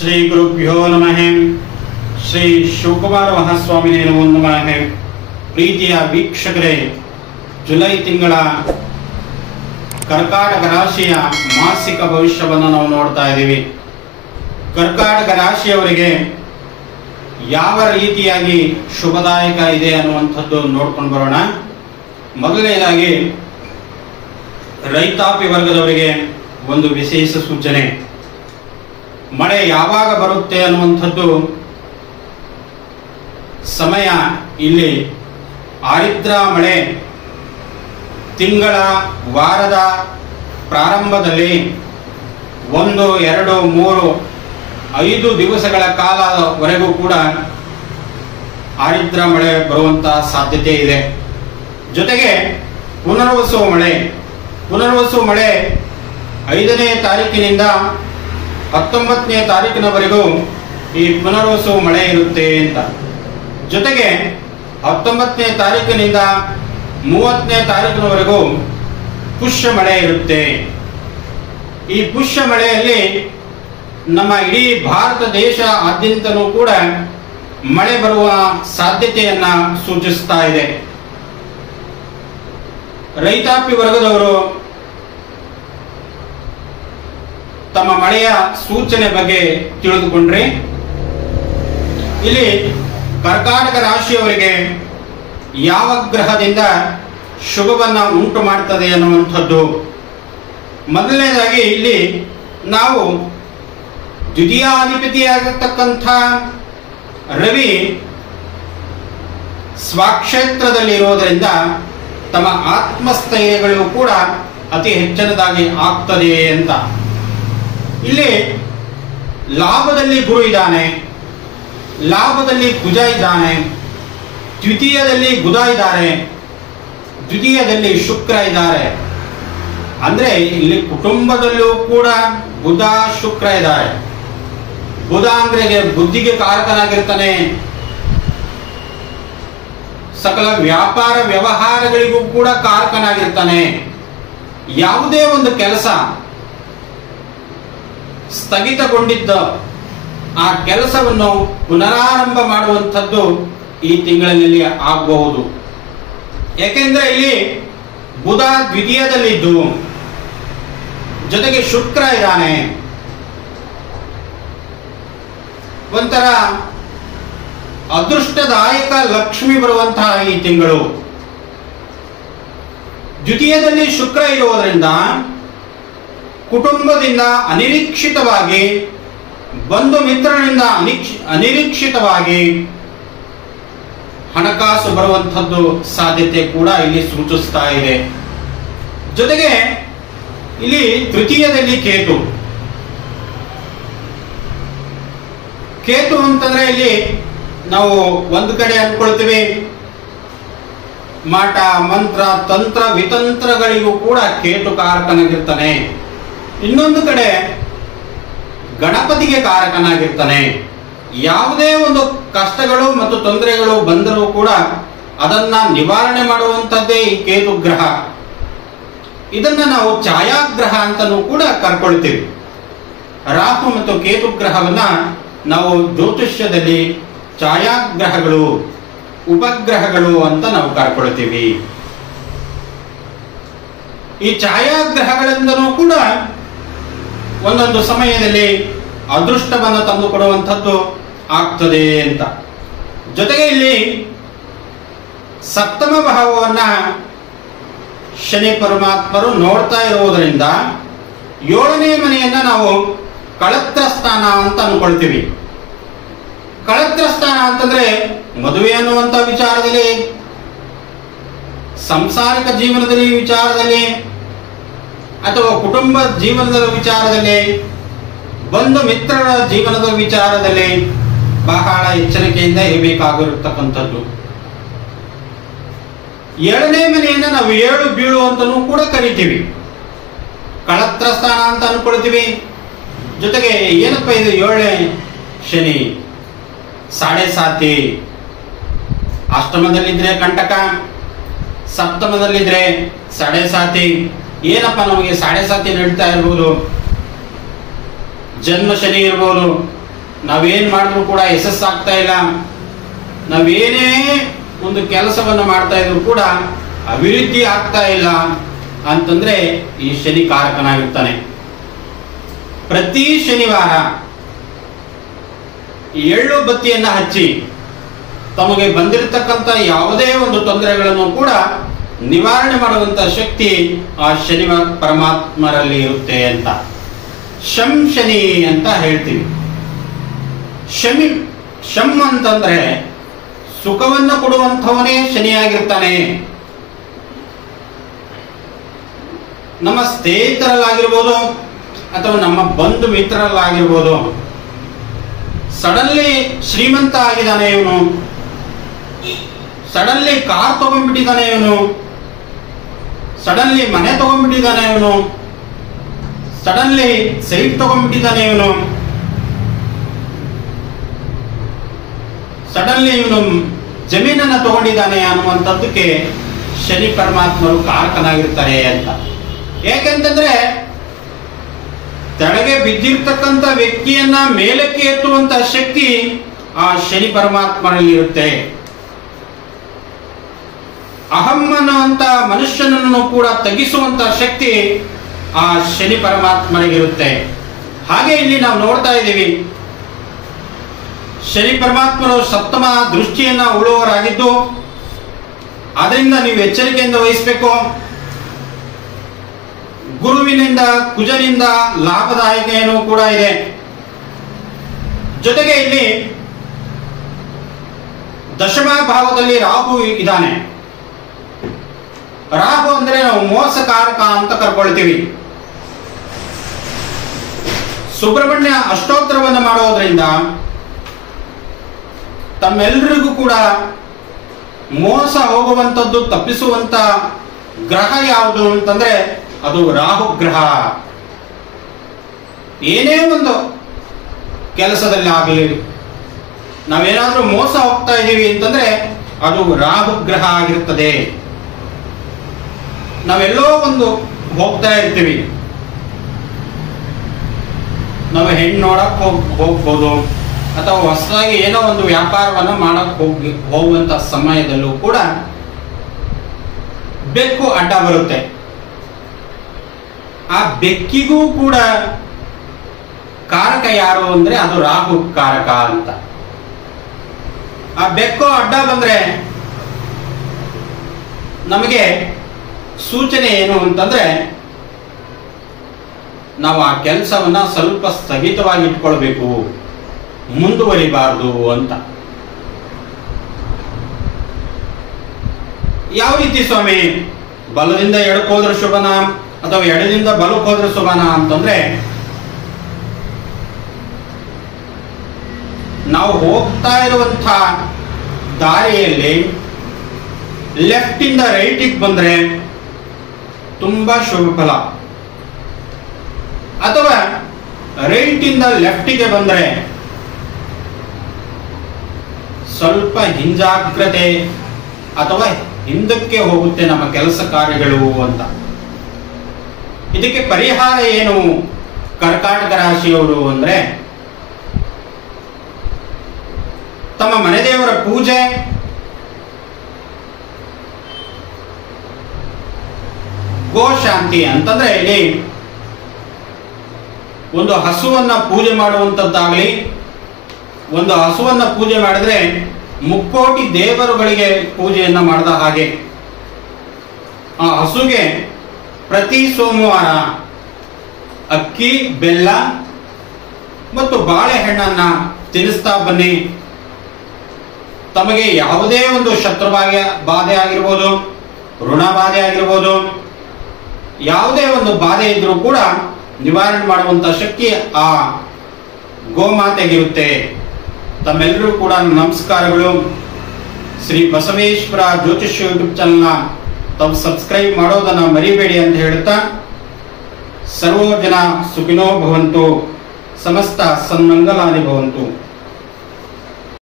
ಶ್ರೀ ಗುರುಭ್ಯೋ ನಮಃ. ಶ್ರೀ ಶಿವಕುಮಾರ ಮಹಾಸ್ವಾಮಿನೇ ನಮೋ ನಮಃ. ಪ್ರೀತಿಯ ವೀಕ್ಷಕರೇ, ಜುಲೈ ತಿಂಗಳ ಕರ್ಕಾಟಕ ರಾಶಿಯ ಮಾಸಿಕ ಭವಿಷ್ಯವನ್ನು ನಾವು ನೋಡ್ತಾ ಇದ್ದೀವಿ. ಕರ್ಕಾಟಕ ರಾಶಿಯವರಿಗೆ ಯಾವ ರೀತಿಯಾಗಿ ಶುಭದಾಯಕ ಇದೆ ಅನ್ನುವಂಥದ್ದು ನೋಡ್ಕೊಂಡು ಬರೋಣ. ಮೊದಲನೇದಾಗಿ ರೈತಾಪಿ ವರ್ಗದವರಿಗೆ ಒಂದು ವಿಶೇಷ ಸೂಚನೆ. ಮಳೆ ಯಾವಾಗ ಬರುತ್ತೆ ಅನ್ನುವಂಥದ್ದು ಸಮಯ ಇಲ್ಲಿ ಆರಿದ್ರ ಮಳೆ ತಿಂಗಳ ವಾರದ ಪ್ರಾರಂಭದಲ್ಲಿ 1, 2, 3, 5 ದಿವಸಗಳ ಕಾಲದವರೆಗೂ ಕೂಡ ಆರಿದ್ರ ಮಳೆ ಬರುವಂತಹ ಸಾಧ್ಯತೆ ಇದೆ. ಜೊತೆಗೆ ಪುನರ್ವಸು ಮಳೆ 5ನೇ ತಾರೀಕಿನಿಂದ 19ನೇ ತಾರೀಕಿನವರೆಗೂ ಈ ಪುನರ್ವಸು ಮಳೆ ಇರುತ್ತೆ ಅಂತ. ಜೊತೆಗೆ 19ನೇ ತಾರೀಕಿನಿಂದ 30ನೇ ತಾರೀಕಿನವರೆಗೂ ಪುಷ್ಯ ಮಳೆ ಇರುತ್ತೆ. ಈ ಪುಷ್ಯ ಮಳೆಯಲ್ಲಿ ನಮ್ಮ ಇಡೀ ಭಾರತ ದೇಶಾದ್ಯಂತನೂ ಕೂಡ ಮಳೆ ಬರುವ ಸಾಧ್ಯತೆಯನ್ನ ಸೂಚಿಸ್ತಾ ಇದೆ. ರೈತಾಪಿ ವರ್ಗದವರು ತಮ್ಮ ಮಳೆಯ ಸೂಚನೆ ಬಗ್ಗೆ ತಿಳಿದುಕೊಂಡ್ರೆ, ಇಲ್ಲಿ ಕರ್ಕಾಟಕ ರಾಶಿಯವರಿಗೆ ಯಾವ ಗ್ರಹದಿಂದ ಶುಭವನ್ನ ಉಂಟು ಮಾಡ್ತದೆ ಅನ್ನುವಂಥದ್ದು. ಮೊದಲನೇದಾಗಿ ಇಲ್ಲಿ ನಾವು ದ್ವಿತೀಯಾಧಿಪತಿಯಾಗಿರ್ತಕ್ಕಂಥ ರವಿ ಸ್ವಕ್ಷೇತ್ರದಲ್ಲಿ ಇರೋದರಿಂದ ತಮ್ಮ ಆತ್ಮಸ್ಥೈರ್ಯಗಳು ಕೂಡ ಅತಿ ಹೆಚ್ಚಿನದಾಗಿ ಆಗ್ತದೆ ಅಂತ. ಇಲ್ಲಿ ಲಾಭದಲ್ಲಿ ಗುರು ಇದ್ದಾನೆ, ಲಾಭದಲ್ಲಿ ಕುಜ ಇದ್ದಾನೆ, ದ್ವಿತೀಯದಲ್ಲಿ ಬುಧ ಇದ್ದಾರೆ, ದ್ವಿತೀಯದಲ್ಲಿ ಶುಕ್ರ ಇದ್ದಾರೆ. ಅಂದ್ರೆ ಇಲ್ಲಿ ಕುಟುಂಬದಲ್ಲೂ ಕೂಡ ಬುಧ ಶುಕ್ರ ಇದ್ದಾರೆ. ಬುಧ ಅಂದ್ರೆ ಬುದ್ಧಿಗೆ ಕಾರಕನಾಗಿರ್ತಾನೆ, ಸಕಲ ವ್ಯಾಪಾರ ವ್ಯವಹಾರಗಳಿಗೂ ಕೂಡ ಕಾರಕನಾಗಿರ್ತಾನೆ. ಯಾವುದೇ ಒಂದು ಕೆಲಸ ಸ್ಥಗಿತಗೊಂಡಿದ್ದ ಆ ಕೆಲಸವನ್ನು ಪುನರಾರಂಭ ಮಾಡುವಂಥದ್ದು ಈ ತಿಂಗಳಿನಲ್ಲಿ ಆಗಬಹುದು. ಯಾಕೆಂದ್ರೆ ಇಲ್ಲಿ ಬುಧ ದ್ವಿತೀಯದಲ್ಲಿದ್ದು ಜೊತೆಗೆ ಶುಕ್ರ ಇದ್ದಾನೆ. ಒಂಥರ ಅದೃಷ್ಟದಾಯಕ ಲಕ್ಷ್ಮಿ ಬರುವಂತಹ ಈ ತಿಂಗಳು. ದ್ವಿತೀಯದಲ್ಲಿ ಶುಕ್ರ ಇರುವುದರಿಂದ ಕುಟುಂಬದಿಂದ ಅನಿರೀಕ್ಷಿತವಾಗಿ, ಬಂಧು ಮಿತ್ರರಿಂದ ಅನಿರೀಕ್ಷಿತವಾಗಿ ಹಣಕಾಸು ಬರುವಂಥದ್ದು ಸಾಧ್ಯತೆ ಕೂಡ ಇಲ್ಲಿ ಸೂಚಿಸ್ತಾ ಇದೆ. ಜೊತೆಗೆ ಇಲ್ಲಿ ತೃತೀಯದಲ್ಲಿ ಕೇತು ಅಂತಂದ್ರೆ ಇಲ್ಲಿ ನಾವು ಒಂದು ಕಡೆ ಅನ್ಕೊಳ್ತೀವಿ ಮಾಟ ಮಂತ್ರ ತಂತ್ರ ವಿತಂತ್ರಗಳಿಗೂ ಕೂಡ ಕೇತು ಕಾರಕನಾಗಿರ್ತಾನೆ. ಇನ್ನೊಂದು ಕಡೆ ಗಣಪತಿಗೆ ಕಾರಕನಾಗಿರ್ತಾನೆ. ಯಾವುದೇ ಒಂದು ಕಷ್ಟಗಳು ಮತ್ತು ತೊಂದರೆಗಳು ಬಂದರೂ ಕೂಡ ಅದನ್ನ ನಿವಾರಣೆ ಮಾಡುವಂಥದ್ದೇ ಈ ಕೇತು ಗ್ರಹ. ಇದನ್ನ ನಾವು ಛಾಯಾಗ್ರಹ ಅಂತನೂ ಕೂಡ ಕರ್ಕೊಳ್ತೀವಿ. ರಾಹು ಮತ್ತು ಕೇತು ಗ್ರಹವನ್ನ ನಾವು ಜ್ಯೋತಿಷ್ಯದಲ್ಲಿ ಛಾಯಾಗ್ರಹಗಳು, ಉಪಗ್ರಹಗಳು ಅಂತ ನಾವು ಕರ್ಕೊಳ್ತೀವಿ. ಈ ಛಾಯಾಗ್ರಹಗಳಿಂದನೂ ಕೂಡ ಒಂದೊಂದು ಸಮಯದಲ್ಲಿ ಅದೃಷ್ಟವನ್ನು ತಂದುಕೊಡುವಂಥದ್ದು ಆಗ್ತದೆ ಅಂತ. ಜೊತೆಗೆ ಇಲ್ಲಿ ಸಪ್ತಮ ಭಾವವನ್ನ ಶನಿ ಪರಮಾತ್ಮರು ನೋಡ್ತಾ ಇರುವುದರಿಂದ 7ನೇ ಮನೆಯನ್ನ ನಾವು ಕಳತ್ರ ಸ್ಥಾನ ಅಂತ ಅನ್ಕೊಳ್ತೀವಿ. ಕಳತ್ರ ಸ್ಥಾನ ಅಂತಂದ್ರೆ ಮದುವೆ ಅನ್ನುವಂಥ ವಿಚಾರದಲ್ಲಿ, ಸಂಸಾರಿಕ ಜೀವನದಲ್ಲಿ ವಿಚಾರದಲ್ಲಿ, ಅಥವಾ ಕುಟುಂಬ ಜೀವನದ ವಿಚಾರದಲ್ಲಿ, ಬಂಧು ಮಿತ್ರರ ಜೀವನದ ವಿಚಾರದಲ್ಲಿ ಬಹಳ ಎಚ್ಚರಿಕೆಯಿಂದ ಇರಬೇಕಾಗಿರತಕ್ಕಂಥದ್ದು. 7ನೇ ಮನೆಯನ್ನ ನಾವು 7 ಬೀಳು ಅಂತನೂ ಕೂಡ ಕರಿತೀವಿ. ಕಳತ್ರ ಸ್ಥಾನ ಅಂತ ಅನ್ಕೊಳ್ತೀವಿ. ಜೊತೆಗೆ ಏನಪ್ಪ ಇದು 7ನೇ ಶನಿ, 7.5, ಅಷ್ಟಮದಲ್ಲಿದ್ರೆ ಕಂಟಕ, ಸಪ್ತಮದಲ್ಲಿದ್ರೆ 7.5. ಏನಪ್ಪ ನಮಗೆ 7.5 ನಡೀತಾ ಇರ್ಬೋದು, ಜನ್ಮ ಶನಿ ಇರ್ಬೋದು, ನಾವೇನ್ ಮಾಡಿದ್ರು ಕೂಡ ಯಶಸ್ಸಾಗ್ತಾ ಇಲ್ಲ, ನಾವೇನೇ ಒಂದು ಕೆಲಸವನ್ನು ಮಾಡ್ತಾ ಇದ್ರು ಕೂಡ ಅಭಿವೃದ್ಧಿ ಆಗ್ತಾ ಇಲ್ಲ ಅಂತಂದ್ರೆ ಈ ಶನಿ ಕಾರಕನಾಗಿರ್ತಾನೆ. ಪ್ರತಿ ಶನಿವಾರ ಎಳ್ಳು ಬತ್ತಿಯನ್ನ ಹಚ್ಚಿ ತಮಗೆ ಬಂದಿರತಕ್ಕಂಥ ಯಾವುದೇ ಒಂದು ತೊಂದರೆಗಳನ್ನು ಕೂಡ ನಿವಾರಣೆ ಮಾಡುವಂತ ಶಕ್ತಿ ಆ ಶನಿ ಪರಮಾತ್ಮರಲ್ಲಿ ಇರುತ್ತೆ ಅಂತ ಶಂ ಶನಿ ಅಂತ ಹೇಳ್ತೀವಿ. ಶಂ ಅಂತಂದ್ರೆ ಸುಖವನ್ನು ಕೊಡುವಂಥವನೇ ಶನಿಯಾಗಿರ್ತಾನೆ. ನಮ್ಮ ಸ್ನೇಹಿತರಲ್ಲಾಗಿರ್ಬೋದು ಅಥವಾ ನಮ್ಮ ಬಂಧು ಮಿತ್ರರಲ್ಲಾಗಿರ್ಬೋದು, ಸಡನ್ಲಿ ಶ್ರೀಮಂತ ಆಗಿದ್ದಾನೆ ಇವನು, ಸಡನ್ಲಿ ಕಾರ್ ತಗೊಂಡ್ಬಿಟ್ಟಿದ್ದಾನೆ ಇವನು, ಸಡನ್ಲಿ ಮನೆ ತಗೊಂಡ್ಬಿಟ್ಟಿದ್ದಾನೆ ಇವನು, ಸಡನ್ಲಿ ಸೈಟ್ ತಗೊಂಡ್ಬಿಟ್ಟಿದ್ದಾನೆ ಇವನು, ಸಡನ್ಲಿ ಇವನು ಜಮೀನನ್ನ ತಗೊಂಡಿದ್ದಾನೆ ಅನ್ನುವಂಥದ್ದಕ್ಕೆ ಶನಿ ಪರಮಾತ್ಮರು ಕಾರಕನಾಗಿರ್ತಾರೆ ಅಂತ. ಯಾಕೆಂತಂದ್ರೆ ತೆಳಗೆ ಬಿದ್ದಿರ್ತಕ್ಕಂಥ ವ್ಯಕ್ತಿಯನ್ನ ಮೇಲಕ್ಕೆ ಎತ್ತುವಂತ ಶಕ್ತಿ ಆ ಶನಿ ಪರಮಾತ್ಮನಲ್ಲಿ ಇರುತ್ತೆ. ಅಹಂ ಅನ್ನುವಂತ ಮನುಷ್ಯನನ್ನು ಕೂಡ ತಗ್ಗಿಸುವಂತ ಶಕ್ತಿ ಆ ಶನಿ ಪರಮಾತ್ಮನಿಗಿರುತ್ತೆ. ಹಾಗೆ ಇಲ್ಲಿ ನಾವು ನೋಡ್ತಾ ಇದ್ದೀವಿ, ಶನಿ ಪರಮಾತ್ಮರು ಸಪ್ತಮ ದೃಷ್ಟಿಯನ್ನ ಉಳುವವರಾಗಿದ್ದು, ಅದರಿಂದ ನೀವು ಎಚ್ಚರಿಕೆಯಿಂದ ವಹಿಸಬೇಕು. ಗುರುವಿನಿಂದ ಕುಜನಿಂದ ಲಾಭದಾಯಕ ಏನೂ ಕೂಡ ಇದೆ. ಜೊತೆಗೆ ಇಲ್ಲಿ ದಶಮ ಭಾವದಲ್ಲಿ ರಾಹು ಇದ್ದಾನೆ. ರಾಹು ಅಂದ್ರೆ ನಾವು ಮೋಸಕಾರಕ ಅಂತ ಕರ್ಕೊಳ್ತೀವಿ. ಸುಬ್ರಹ್ಮಣ್ಯ ಅಷ್ಟೋತ್ತರವನ್ನು ಮಾಡೋದ್ರಿಂದ ತಮ್ಮೆಲ್ಲರಿಗೂ ಕೂಡ ಮೋಸ ಹೋಗುವಂಥದ್ದು ತಪ್ಪಿಸುವಂತ ಗ್ರಹ ಯಾವುದು ಅಂತಂದ್ರೆ ಅದು ರಾಹು ಗ್ರಹ. ಏನೇ ಒಂದು ಕೆಲಸದಲ್ಲಿ ಆಗಲಿ, ನಾವೇನಾದ್ರೂ ಮೋಸ ಹೋಗ್ತಾ ಇದ್ದೀವಿ ಅಂತಂದ್ರೆ ಅದು ರಾಹು ಗ್ರಹ ಆಗಿರ್ತದೆ. ನಾವೆಲ್ಲೋ ಒಂದು ಹೋಗ್ತಾ ಇರ್ತೀವಿ, ನಾವು ಹೆಣ್ಣು ನೋಡಕ್ ಹೋಗ್ಬೋದು, ಅಥವಾ ಹೊಸದಾಗಿ ಏನೋ ಒಂದು ವ್ಯಾಪಾರವನ್ನು ಮಾಡಕ್ ಹೋಗುವಂತ ಸಮಯದಲ್ಲೂ ಕೂಡ ಬೆಕ್ಕು ಅಡ್ಡ ಬರುತ್ತೆ. ಆ ಬೆಕ್ಕಿಗೂ ಕೂಡ ಕಾರಕ ಯಾರು ಅಂದ್ರೆ ಅದು ರಾಹು ಕಾರಕ ಅಂತ. ಆ ಬೆಕ್ಕು ಅಡ್ಡ ಬಂದ್ರೆ ನಮಗೆ ಸೂಚನೆ ಏನು ಅಂತಂದ್ರೆ ನಾವು ಆ ಕೆಲಸವನ್ನ ಸ್ವಲ್ಪ ಸ್ಥಗಿತವಾಗಿ ಇಟ್ಕೊಳ್ಬೇಕು, ಮುಂದುವರಿಬಾರದು ಅಂತ. ಯಾವ ರೀತಿ ಸ್ವಾಮಿ? ಬಲದಿಂದ ಎಡಕ್ಕೆ ಹೋದ್ರೆ ಶುಭನ ಅಥವಾ ಎಡದಿಂದ ಬಲಕ್ಕೆ ಹೋದ್ರೆ ಶುಭನ ಅಂತಂದ್ರೆ, ನಾವು ಹೋಗ್ತಾ ಇರುವಂತ ದಾರಿಯಲ್ಲಿ ಲೆಫ್ಟ್ ಇಂದ ರೈಟಿಗೆ ಬಂದ್ರೆ ತುಂಬಾ ಶುಭ ಫಲ, ಅಥವಾ ರೈಟ್ ಇಂದ ಲೆಫ್ಟಿಗೆ ಬಂದ್ರೆ ಸ್ವಲ್ಪ ಹಿಂಜಾಗ್ರತೆ ಅಥವಾ ಹಿಂದಕ್ಕೆ ಹೋಗುತ್ತೆ ನಮ್ಮ ಕೆಲಸ ಕಾರ್ಯಗಳು ಅಂತ. ಇದಕ್ಕೆ ಪರಿಹಾರ ಏನು ಕರ್ಕಾಟಕ ರಾಶಿಯವರು ಅಂದ್ರೆ, ತಮ್ಮ ಮನೆ ದೇವರ ಪೂಜೆ, ಗೋಶಾಂತಿ ಅಂತಂದ್ರೆ ಇಲ್ಲಿ ಒಂದು ಹಸುವನ್ನ ಪೂಜೆ ಮಾಡುವಂತದ್ದಾಗಲಿ, ಒಂದು ಹಸುವನ್ನ ಪೂಜೆ ಮಾಡಿದ್ರೆ ಮುಕ್ಕೋಟಿ ದೇವರುಗಳಿಗೆ ಪೂಜೆಯನ್ನ ಮಾಡಿದ ಹಾಗೆ. ಆ ಹಸುಗೆ ಪ್ರತಿ ಸೋಮವಾರ ಅಕ್ಕಿ, ಬೆಲ್ಲ ಮತ್ತು ಬಾಳೆಹಣ್ಣನ್ನ ತಿನ್ನಿಸ್ತಾ ಬನ್ನಿ. ತಮಗೆ ಯಾವುದೇ ಒಂದು ಬಾಧೆ ಆಗಿರ್ಬೋದು, ಋಣ ಬಾಧೆ ಆಗಿರ್ಬೋದು, ಯಾವುದೇ ಒಂದು ಬಾಧೆ ಇದ್ರೂ ಕೂಡ ನಿವಾರಣೆ ಮಾಡುವಂತ ಶಕ್ತಿ ಆ ಗೋಮಾತೆಗಿರುತ್ತೆ. ತಮ್ಮೆಲ್ಲರೂ ಕೂಡ ನಮಸ್ಕಾರಗಳು. ಶ್ರೀ ಬಸವೇಶ್ವರ ಜ್ಯೋತಿಷ್ಯ ಯೂಟ್ಯೂಬ್ ಚಾನಲ್ನ ತಾವು ಸಬ್ಸ್ಕ್ರೈಬ್ ಮಾಡೋದನ್ನ ಮರಿಬೇಡಿ ಅಂತ ಹೇಳ್ತಾ, ಸರ್ವೋ ಜನ ಸುಖಿನೋ ಭವಂತು, ಸಮಸ್ತ ಸನ್ಮಂಗಲಾನಿ ಭವಂತು.